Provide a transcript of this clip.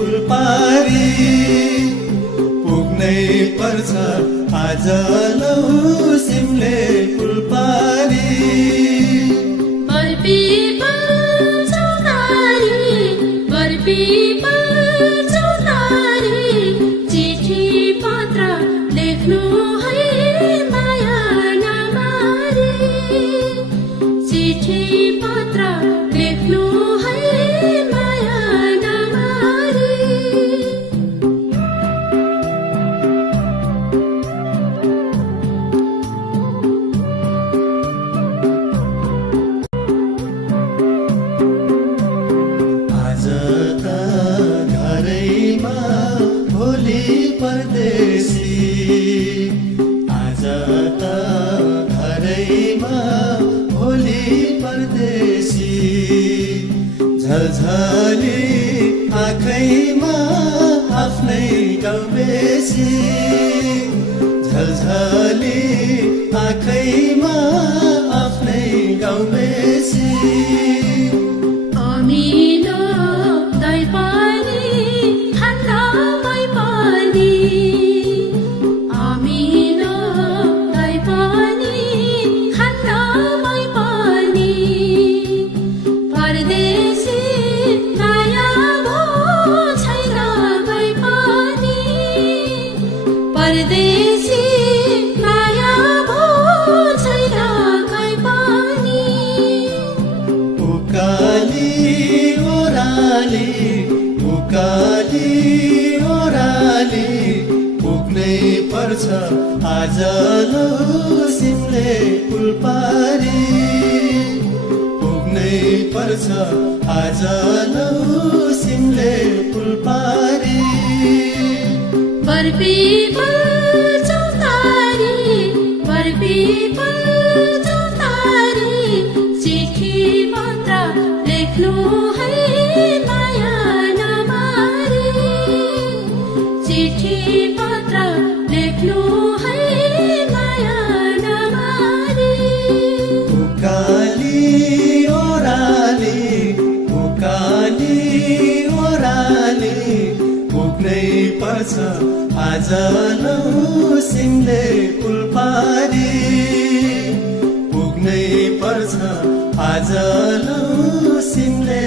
पुलपारी पुग्नै पर्छ आज लौ सिमले पुलपारी चिठी पत्र लेख्नु है माया नमारी चिठी पत्र लेख्नु है माया नमारी आज त घरैमा भोलि परदेशी आज त घरैमा भोलि परदेशी झलझली आँखैमा आफ्नै गाउँ बेसी झलझली आँखैमा आफ्नै गाउँ बेसी अमिलो दही पानी ठन्डामै पानी अमिलो दही पानी ठन्डामै पानी परदेशी माया भो छैन गई पानी परदेशी माया भो छैन गई पानी उकाली ओराली पुग्नै पर्छ आज लौ सिमले पुलपारी पुग्नै पर्छ आज लौ सिमले पुलपारी चौतारी चिठी पत्र लेख्नु है माया नमारी चिठी पत्र लेख्नु है माया नमारी उकाली ओराली पुग्नै पर्छ आज लौ सिमले पुलपारी पुग्नै पर्छ आज लौ सिमले